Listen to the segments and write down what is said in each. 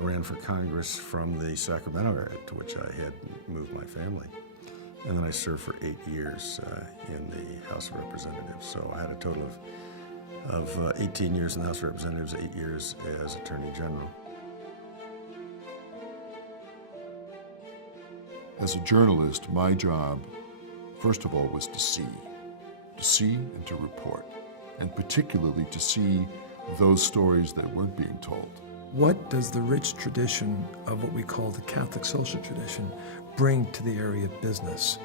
I ran for Congress from the Sacramento area, to which I had moved my family. And then I served for 8 years in the House of Representatives. So I had a total of 18 years in the House of Representatives, 8 years as Attorney General. As a journalist, my job, first of all, was to see and to report, and particularly to see those stories that weren't being told. What does the rich tradition of what we call the Catholic social tradition bring to the area of business?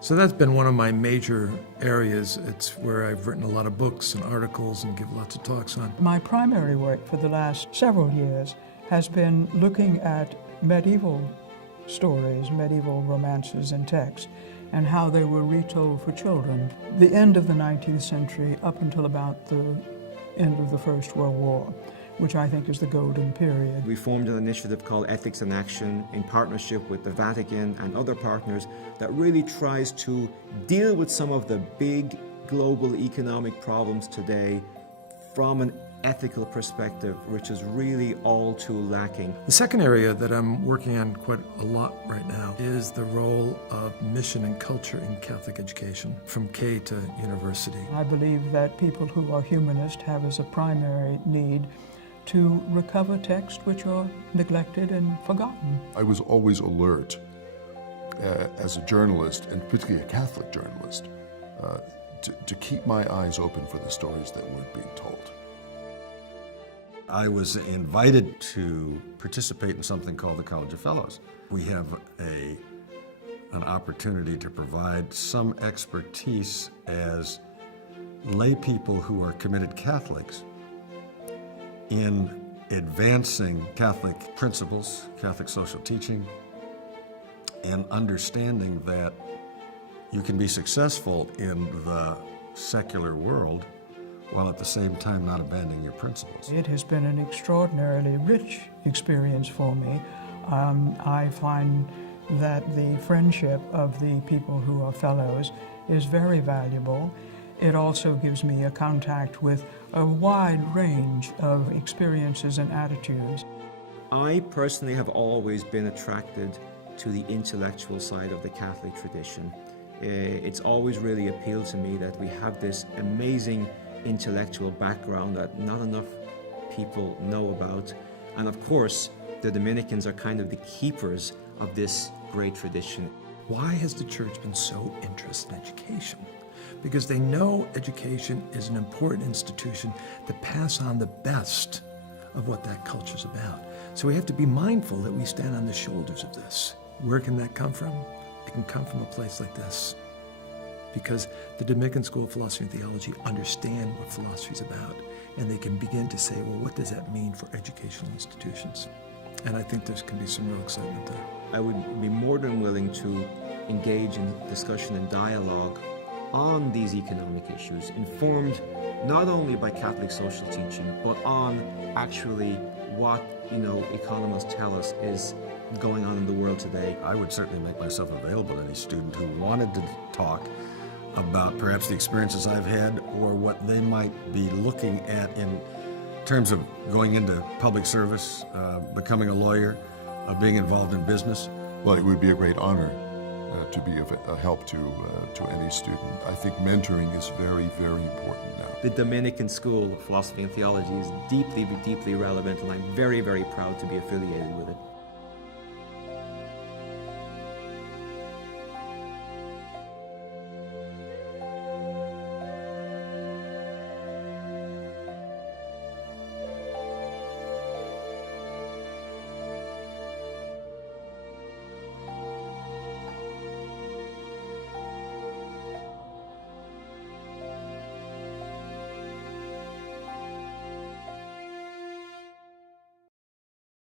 So that's been one of my major areas. It's where I've written a lot of books and articles and give lots of talks on. My primary work for the last several years has been looking at medieval stories, medieval romances and text, and how they were retold for children. The end of the 19th century up until about the end of the First World War, which I think is the golden period. We formed an initiative called Ethics in Action in partnership with the Vatican and other partners that really tries to deal with some of the big global economic problems today from an ethical perspective, which is really all too lacking. The second area that I'm working on quite a lot right now is the role of mission and culture in Catholic education, from K to university. I believe that people who are humanist have as a primary need to recover texts which are neglected and forgotten. I was always alert as a journalist, and particularly a Catholic journalist, to keep my eyes open for the stories that weren't being told. I was invited to participate in something called the College of Fellows. We have an opportunity to provide some expertise as lay people who are committed Catholics in advancing Catholic principles, Catholic social teaching, and understanding that you can be successful in the secular world while at the same time not abandoning your principles. It has been an extraordinarily rich experience for me. I find that the friendship of the people who are fellows is very valuable. It also gives me a contact with a wide range of experiences and attitudes. I personally have always been attracted to the intellectual side of the Catholic tradition. It's always really appealed to me that we have this amazing intellectual background that not enough people know about. And of course, the Dominicans are kind of the keepers of this great tradition. Why has the church been so interested in education? Because they know education is an important institution to pass on the best of what that culture is about. So we have to be mindful that we stand on the shoulders of this. Where can that come from? It can come from a place like this. Because the Dominican School of Philosophy and Theology understand what philosophy is about, and they can begin to say, well, what does that mean for educational institutions? And I think there can be some real excitement there. I would be more than willing to engage in discussion and dialogue on these economic issues, informed not only by Catholic social teaching, but on actually what, economists tell us is going on in the world today. I would certainly make myself available to any student who wanted to talk about perhaps the experiences I've had or what they might be looking at in terms of going into public service, becoming a lawyer, being involved in business. Well, it would be a great honor to be of a help to any student. I think mentoring is very, very important now. The Dominican School of Philosophy and Theology is deeply, deeply relevant, and I'm very, very proud to be affiliated with it.